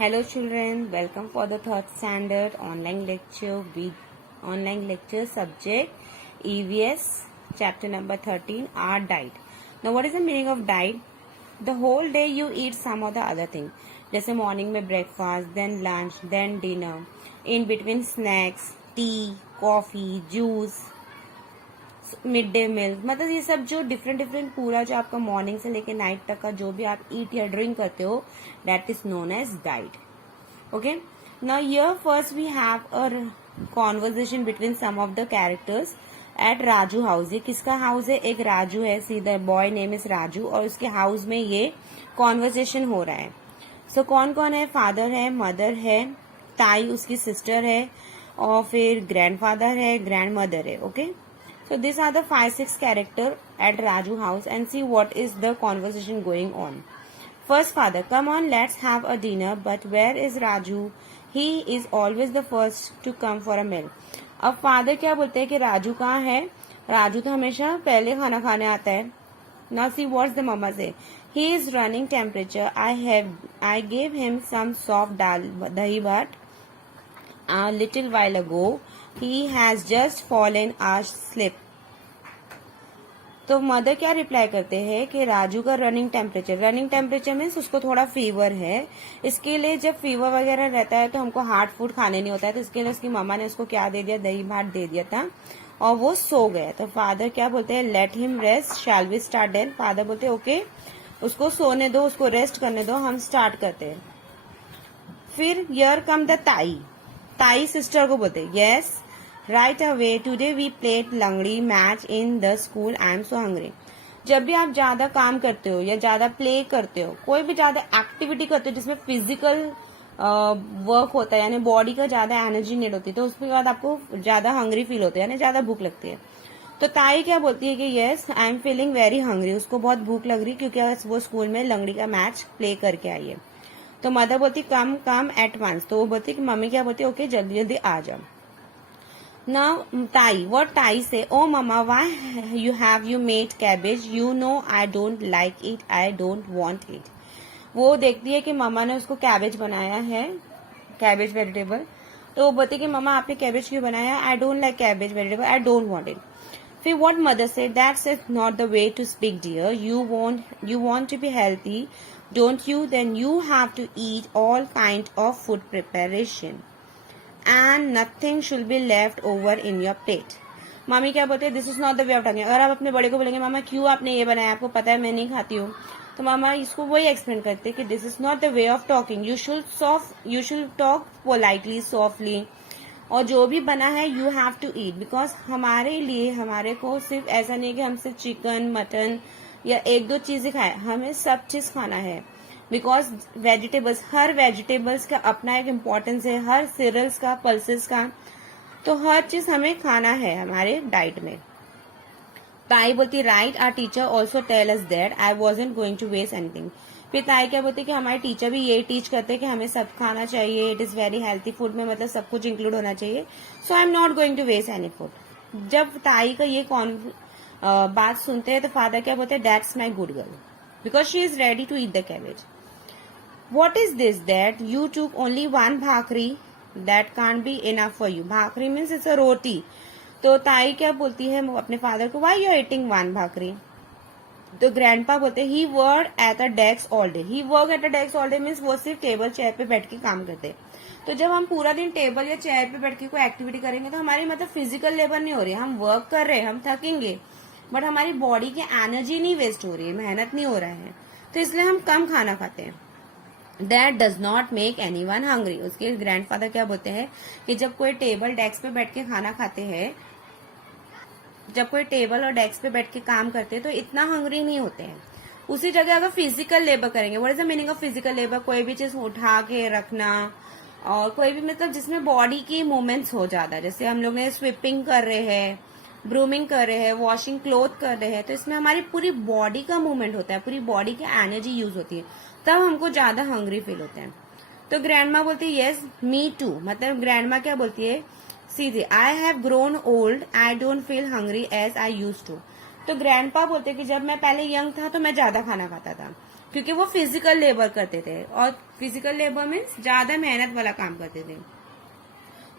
Hello children, welcome for the third standard online lecture with online lecture subject EVS chapter number 13 our diet. Now what is the meaning of diet? The whole day you eat some of the other thing. जैसे morning में breakfast, then lunch, then dinner, in between snacks, tea, coffee, juice, mid day meal, मतलब ये सब जो different पूरा जो आपका morning से लेके नाइट तक का जो भी आप ईट या ड्रिंक करते हो that is known as diet. Okay, now here first we have a conversation between some of the characters at Raju house. ये किसका हाउस है? एक राजू है, see the boy name is Raju, और उसके हाउस में ये कॉन्वर्जेशन हो रहा है. सो कौन कौन है? फादर है, मदर है, ताई उसकी सिस्टर है, और फिर ग्रैंडफादर है, ग्रैंड मदर है. Okay, so these are the 5-6 character at Raju house and see what is the conversation going on. First father, come on, let's have a dinner. But where is Raju? He is always the first to come for a meal. अब father क्या बोलते हैं कि राजू कहाँ है? राजू तो हमेशा पहले खाना खाने आता है. Now see what's the mama say. He is running temperature. I gave him some soft dahi bhat a little while ago. He has just fallen asleep. तो मदर क्या रिप्लाई करते हैं कि राजू का रनिंग टेम्परेचर मीन्स उसको थोड़ा fever है. इसके लिए जब फीवर वगैरह रहता है तो हमको हार्ड फूड खाने नहीं होता है, तो इसके लिए उसकी मम्मा ने उसको क्या दे दिया? दही भात दे दिया था और वो सो गया. तो फादर क्या बोलते हैं? Let him rest, shall we start then. Father बोलते हैं ओके, उसको सोने दो, उसको रेस्ट करने दो, हम स्टार्ट करते हैं. फिर हियर कम द ताई सिस्टर को बोलते हैं yes right away, today we played langdi match in the school, I am so hungry. जब भी आप ज्यादा काम करते हो या ज्यादा प्ले करते हो, कोई भी ज्यादा एक्टिविटी करते हो जिसमें फिजिकल वर्क होता है, यानी बॉडी का ज्यादा एनर्जी नीड होती है, तो उसके बाद आपको ज्यादा हंग्री फील होता है, यानी ज्यादा भूख लगती है. तो ताई क्या बोलती है कि yes I am feeling very hungry. उसको बहुत भूख लग रही क्योंकि वो स्कूल में लंगड़ी का मैच प्ले करके आई है. तो मदर बोलती कम एट वंस. तो वो बोलती कि मम्मी क्या बोलती है? ओके, जल्दी जल्दी आ जाओ. Now, Tai, what Tai say? Oh, Mama, why you made cabbage? You know I don't like it. I don't want it. वो देखती है कि मम्मा ने उसको कैबेज बनाया है, कैबेज वेजिटेबल. तो वो बोलती है कि मम्मा आपने कैबेज क्यों बनाया? I don't like cabbage vegetable, I don't want it. फिर what mother say? That's not the way to speak dear. You want to be healthy, don't you? Then you have to eat all kind of food preparation. And nothing should be left over in your plate. मामी क्या बोलते हैं? This is not the way of talking. अगर आप अपने बड़े को बोलेंगे मामा क्यों आपने ये बनाया, आपको पता है मैं नहीं खाती हूँ, तो मामा इसको वही एक्सप्लेन करते हैं कि this is not the way of talking. You should talk politely, softly, और जो भी बना है you have to eat. Because हमारे लिए, हमारे को सिर्फ ऐसा नहीं है कि हम सिर्फ चिकन मटन या एक दो चीजें खाए, हमें सब चीज खाना है. बिकॉज वेजिटेबल्स, हर वेजिटेबल्स का अपना एक इम्पोर्टेंस है, हर सीरियल्स का, पल्सेस का, तो हर चीज हमें खाना है हमारे डाइट में. ताई बोलती right, our teacher also tell us that I wasn't going to waste anything. फिर ताई क्या बोलती कि हमारे टीचर भी यही टीच करते हैं कि हमें सब खाना चाहिए, it is very healthy food में, मतलब सब कुछ इंक्लूड होना चाहिए. So I am not going to waste any food. जब ताई का ये बात सुनते हैं तो फादर क्या बोलते हैं? That's my good girl, because she is ready to eat the cabbage. What is this that you took only one bhakri? That can't be enough for you. Bhakri means it's a roti. तो ताई क्या बोलती है अपने father को? Why you are eating one bhakri? तो grandpa बोलते he work at a desk all day. He work at a desk all day means वो सिर्फ टेबल चेयर पे बैठ के काम करते. तो जब हम पूरा दिन टेबल या चेयर पे बैठ के कोई एक्टिविटी करेंगे तो हमारी मतलब फिजिकल लेबर नहीं हो रही है, हम वर्क कर रहे हैं, हम थकेंगे, बट हमारी बॉडी की एनर्जी नहीं वेस्ट हो रही है, मेहनत नहीं हो रहा है, तो इसलिए हम कम खाना खाते हैं. That does not make anyone hungry. उसके ग्रैंडफादर क्या बोलते हैं कि जब कोई टेबल डेस्क पे बैठ के खाना खाते हैं, जब कोई टेबल और डेस्क पे बैठ के काम करते हैं तो इतना हंग्री नहीं होते हैं. उसी जगह अगर फिजिकल लेबर करेंगे, what is the meaning of physical labour? कोई भी चीज उठा के रखना, और कोई भी मतलब जिसमें बॉडी की मूवमेंट्स हो ज्यादा, जैसे हम लोग ने स्वीपिंग कर रहे हैं, ब्रूमिंग कर रहे हैं, वॉशिंग क्लोथ कर रहे हैं, तो इसमें हमारी पूरी बॉडी का मूवमेंट होता है, पूरी बॉडी की एनर्जी यूज होती है, तब हमको ज्यादा हंग्री फील होते हैं. तो ग्रैंडमा बोलती है यस मी टू. मतलब ग्रैंडमा क्या बोलती है? सीधे I have grown old, I don't feel hungry as I use to. तो ग्रैंडपा बोलते कि जब मैं पहले यंग था तो मैं ज्यादा खाना खाता था, क्योंकि वो फिजिकल लेबर करते थे, और फिजिकल लेबर मीन्स ज्यादा मेहनत वाला काम करते थे,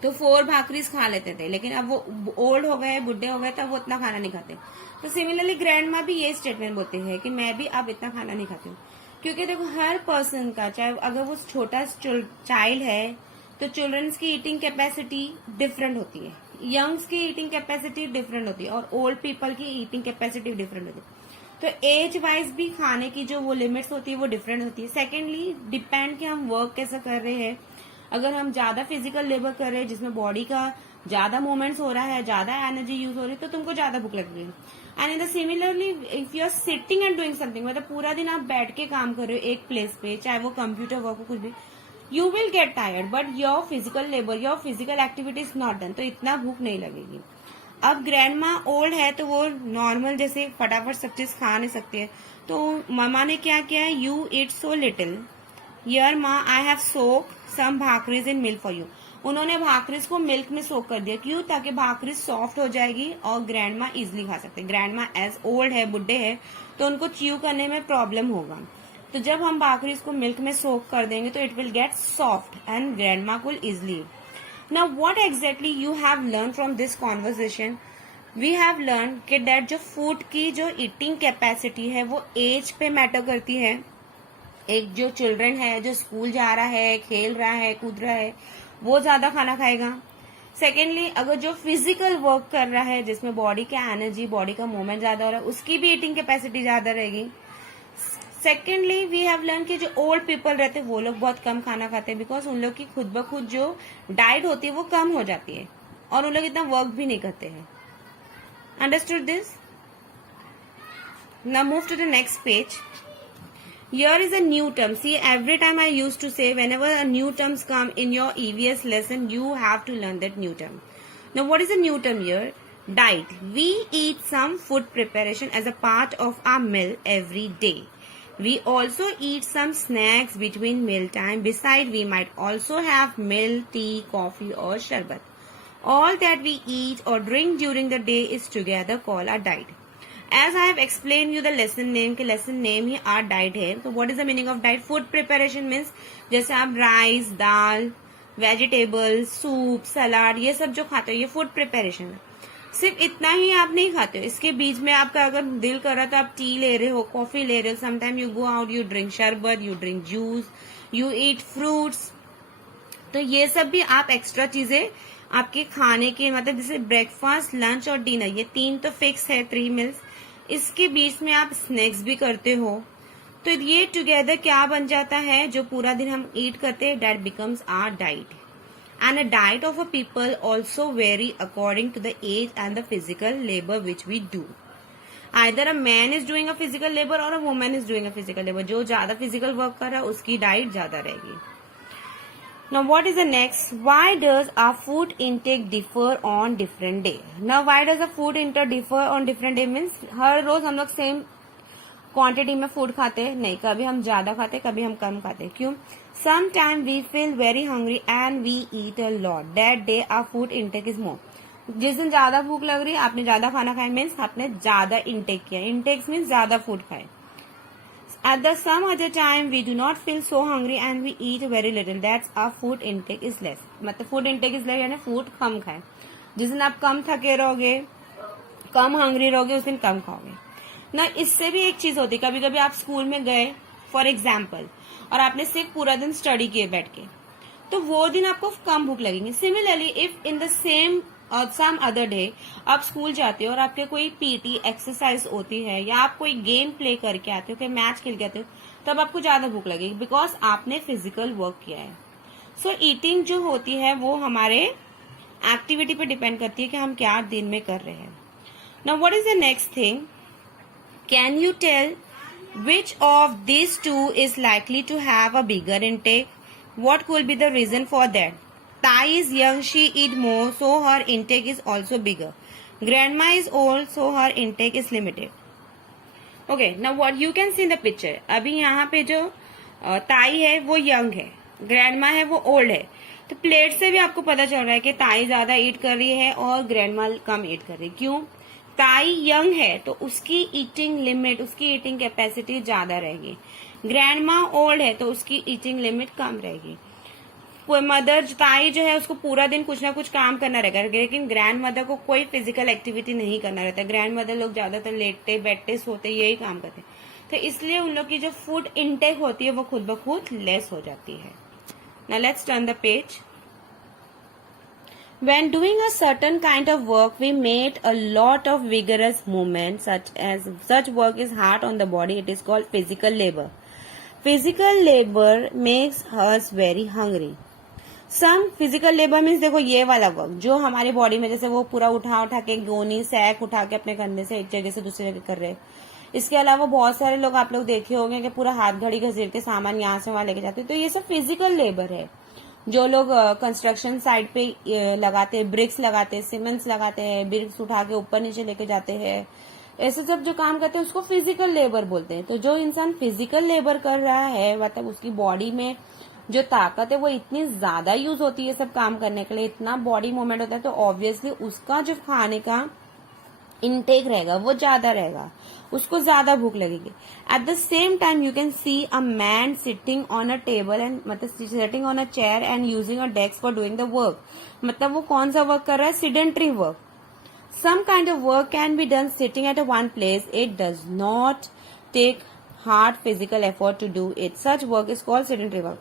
तो 4 भाकरीज खा लेते थे। लेकिन अब वो ओल्ड हो गए, बुढ़े हो गए, तब वो इतना खाना नहीं खाते। तो सिमिलरली ग्रैंड माँ भी ये स्टेटमेंट बोलती है कि मैं भी अब इतना खाना नहीं खाती हूँ। क्योंकि देखो हर पर्सन का, चाहे अगर वो छोटा चाइल्ड है तो चिल्ड्रंस की ईटिंग कैपेसिटी डिफरेंट होती है, यंग्स की ईटिंग कैपेसिटी डिफरेंट होती है, और ओल्ड पीपल की ईटिंग कैपेसिटी डिफरेंट होती है। तो एज वाइज भी खाने की जो वो लिमिट्स होती है वो डिफरेंट होती है। सेकेंडली डिपेंड कि हम वर्क कैसा कर रहे हैं। अगर हम ज्यादा फिजिकल लेबर कर रहे हैं जिसमें बॉडी का ज्यादा मूवमेंट्स हो रहा है, ज्यादा एनर्जी यूज हो रही है, तो तुमको ज्यादा भूख लग रही है। And in the similarly if you are sitting and doing something, मतलब पूरा दिन आप बैठ के काम कर रहे हो एक प्लेस पे, चाहे वो कंप्यूटर वर्क हो कुछ भी, you will get tired, but your physical labour, your physical activity is not done, तो इतना भूख नहीं लगेगी। अब ग्रैंड माँ ओल्ड है तो वो नॉर्मल जैसे फटाफट सब चीज खा नहीं सकती है, तो मामा ने क्या किया है, यू ईट सो लिटिल, यर माँ I have soak some bhakris in milk for you. उन्होंने भाकरीज को मिल्क में सोक कर दिया, क्यों, ताकि भाकरीज सॉफ्ट हो जाएगी और ग्रैंड माँ इजिली खा सकते हैं। ग्रैंड माँ एज ओल्ड है, बुढ़े है, तो उनको च्यू करने में प्रॉब्लम होगा। तो जब हम भाकरीज को मिल्क में सोक कर देंगे तो it will get soft and grandma will easily. Now what exactly you have learn from this conversation, we have learn कि दैट जो फूड की जो ईटिंग कैपेसिटी है वो एज पे मैटर करती है। एक जो चिल्ड्रन है, जो स्कूल जा रहा है, खेल रहा है, कूद रहा है, वो ज्यादा खाना खाएगा। सेकेंडली अगर जो फिजिकल वर्क कर रहा है जिसमें बॉडी का एनर्जी, बॉडी का मूवमेंट ज्यादा हो रहा है, उसकी भी ईटिंग कैपेसिटी ज्यादा रहेगी। सेकेंडली वी हैव लर्न कि जो ओल्ड पीपल रहते हैं वो लोग बहुत कम खाना खाते हैं, बिकॉज उन लोग की खुद ब खुद जो डाइट होती है वो कम हो जाती है, और उन लोग इतना वर्क भी नहीं करते हैं। Understood this? Now move to the next page. Here is a new term. See, every time I used to say, whenever a new terms come in your EVS lesson, you have to learn that new term. Now, what is a new term here? Diet. We eat some food preparation as a part of our meal every day. We also eat some snacks between meal time. Besides, we might also have milk, tea, coffee or sharbat. All that we eat or drink during the day is together called our diet. As I have explained you the lesson name, कि lesson name he our diet है. So what is the meaning of diet? Food preparation means जैसे आप rice, दाल, vegetable, soup, सलाद, ये सब जो खाते हो ये फूड प्रिपरेशन है. सिर्फ इतना ही आप नहीं खाते हो, इसके बीच में आपका अगर दिल कर रहा तो आप टी ले रहे हो, कॉफी ले रहे हो, sometime you go out, you drink sharbat, you drink juice, you eat fruits. तो ये सब भी आप एक्स्ट्रा चीजें आपके खाने के, मतलब जैसे ब्रेकफास्ट, लंच और डिनर, ये 3 तो फिक्स है, 3 मील्स. इसके बीच में आप स्नैक्स भी करते हो, तो ये टुगेदर क्या बन जाता है, जो पूरा दिन हम ईट करते हैं, that becomes our diet. And a diet of a people also very according to the age and the physical labour which we do. Either a man is doing a physical labour और a women is doing a physical labour. जो ज्यादा physical work कर रहा है उसकी diet ज्यादा रहेगी. Now what is the next? Why does our food intake differ on different day? Now why does the food intake differ on different day means हर रोज हम लोग सेम क्वांटिटी में फूड खाते हैं नहीं, कभी हम ज्यादा खाते हैं, कभी हम कम खाते हैं. क्यों? Sometime we feel very hungry and we eat a lot. That day our food intake is more. जिस दिन ज्यादा भूख लग रही है, आपने ज्यादा खाना खाया मीन्स आपने ज्यादा इंटेक किया. इंटेक्स मीन्स ज्यादा फूड खाए. At the some other time we do not feel so hungry and we eat very little. That's our food intake is less. मतलब food intake is less यानी food कम खाए. जिस दिन आप कम थके रहोगे, कम हंग्री रहोगे, उस दिन कम खाओगे ना. इससे भी एक चीज होती है, कभी कभी आप स्कूल में गए फॉर एग्जाम्पल और आपने सिर्फ पूरा दिन स्टडी किए बैठ के, तो वो दिन आपको कम भूख लगेगी. Similarly if in the same और सम अदर डे आप स्कूल जाते हो और आपके कोई पीटी एक्सरसाइज होती है या आप कोई गेम प्ले करके आते हो, कोई मैच खेल के आते हो, तब आपको ज्यादा भूख लगेगी बिकॉज आपने फिजिकल वर्क किया है. सो ईटिंग जो होती है वो हमारे एक्टिविटी पे डिपेंड करती है कि हम क्या दिन में कर रहे हैं. Now what is the next thing? Can you tell which of these two is likely to have a bigger intake? What could be the reason for that? Tai is young, she eat more, so her intake is also bigger. Grandma is old, so her intake is limited. Okay, now what you can see in the picture. अभी यहाँ पे जो ताई है वो young है, grandma है वो ओल्ड है. तो प्लेट से भी आपको पता चल रहा है कि ताई ज्यादा ईट कर रही है और ग्रैंडमा कम ईट कर रही है. क्यों? ताई यंग है तो उसकी ईटिंग लिमिट, उसकी ईटिंग कैपेसिटी ज्यादा रहेगी. ग्रैंड माँ ओल्ड है तो उसकी ईटिंग लिमिट कम रहेगी। मदर ताई जो है उसको पूरा दिन कुछ ना कुछ काम करना रहेगा, लेकिन ग्रैंड मदर को कोई फिजिकल एक्टिविटी नहीं करना रहता है। ग्रैंड मदर लोग ज्यादातर लेटते बैठते सोते यही काम करते, तो इसलिए उन लोग की जो फूड इनटेक होती है वो खुद ब खुद लेस हो जाती है। Now let's turn the page. When doing a certain kind of work, we made a lot of vigorous movement, such work is hard on the body. It is called physical labor. Physical labor makes us very hungry. Some physical labor means देखो ये वाला work जो हमारी body में, जैसे वो पूरा उठा के गोनी सैक उठा के अपने कंधे से एक जगह से दूसरी जगह कर रहे हैं। इसके अलावा बहुत सारे लोग आप लोग देखे होंगे कि पूरा हाथ घड़ी घसीट के सामान यहाँ से वहां लेके जाते हैं, तो ये सब फिजिकल लेबर है। जो लोग कंस्ट्रक्शन साइट पे लगाते हैं, ब्रिक्स लगाते हैं, सीमेंट्स लगाते हैं, ब्रिक्स उठा के ऊपर नीचे लेके जाते हैं, ऐसे सब जो काम करते हैं उसको फिजिकल लेबर बोलते हैं। तो जो इंसान फिजिकल लेबर कर रहा है मतलब उसकी बॉडी में जो ताकत है वो इतनी ज्यादा यूज होती है सब काम करने के लिए, इतना बॉडी मूवमेंट होता है, तो ऑब्वियसली उसका जो खाने का इनटेक रहेगा वो ज्यादा रहेगा, उसको ज्यादा भूख लगेगी। At the same time you can see a man sitting on a table and मतलब sitting on a chair and using a desk for doing the work. मतलब वो कौन सा वर्क कर रहा है? Sedentary work. Some kind of work can be done sitting at a one place. It does not take hard physical effort to do it. Such work is called sedentary work.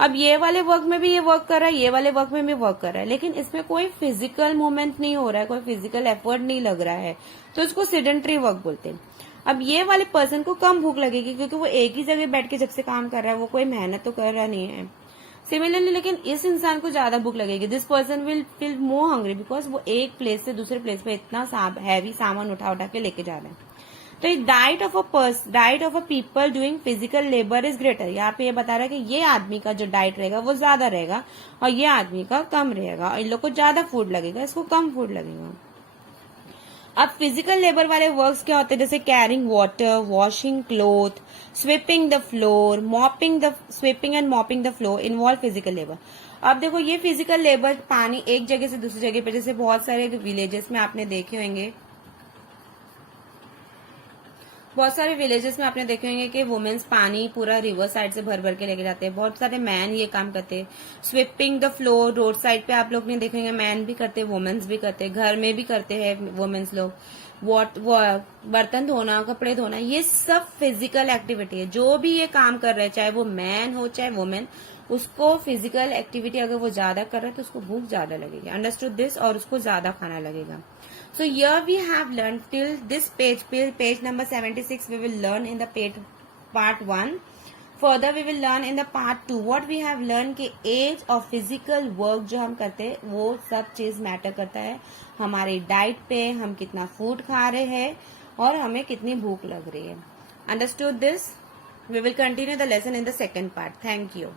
अब ये वाले work में भी ये work कर रहा है, ये वाले वर्क में भी वर्क कर रहा है, लेकिन इसमें कोई फिजिकल मूवमेंट नहीं हो रहा है, कोई फिजिकल एफर्ट नहीं लग रहा है, तो इसको सिडेंट्री वर्क बोलते हैं। अब ये वाले पर्सन को कम भूख लगेगी क्योंकि वो एक ही जगह बैठ के जब से काम कर रहा है, वो कोई मेहनत तो कर रहा नहीं है। सिमिलरली लेकिन इस इंसान को ज्यादा भूख लगेगी। This person will feel more hungry because वो एक प्लेस से दूसरे प्लेस पे इतना हैवी सामान उठा के लेके जा रहे हैं। तो diet of a people doing physical labour is greater. यहाँ पे ये बता रहा है कि ये आदमी का जो डाइट रहेगा वो ज्यादा रहेगा और ये आदमी का कम रहेगा, और इन लोग को ज्यादा फूड लगेगा, इसको कम फूड लगेगा। अब फिजिकल लेबर वाले वर्क्स क्या होते हैं? जैसे carrying water, washing cloth, sweeping the floor, sweeping and mopping the floor involve physical labour. अब देखो ये फिजिकल लेबर पानी एक जगह से दूसरी जगह पे, जैसे बहुत सारे विलेजेस में आपने देखे होंगे, कि वुमेन्स पानी पूरा रिवर साइड से भर भर के लेके जाते हैं। बहुत सारे मैन ये काम करते हैं। Sweeping the floor road side पे आप लोग ने देखेंगे मैन भी करते हैं, वुमेन्स भी करते हैं, घर में भी करते हैं वुमेन्स लोग। बर्तन धोना, कपड़े धोना, ये सब फिजिकल एक्टिविटी है। जो भी ये काम कर रहे हैं, चाहे वो मैन हो चाहे वुमेन, उसको फिजिकल एक्टिविटी अगर वो ज्यादा कर रहा है तो उसको भूख ज्यादा लगेगी। Understood this? और उसको ज्यादा खाना लगेगा। So here we have learned till this page number 76 we will learn in the part 1. Further we will learn in the part 2 what we have learned कि age और physical work जो हम करते हैं वो सब चीज मैटर करता है हमारी डाइट पे, हम कितना फूड खा रहे हैं और हमें कितनी भूख लग रही है। Understood this? We will continue the lesson in the second part. Thank you.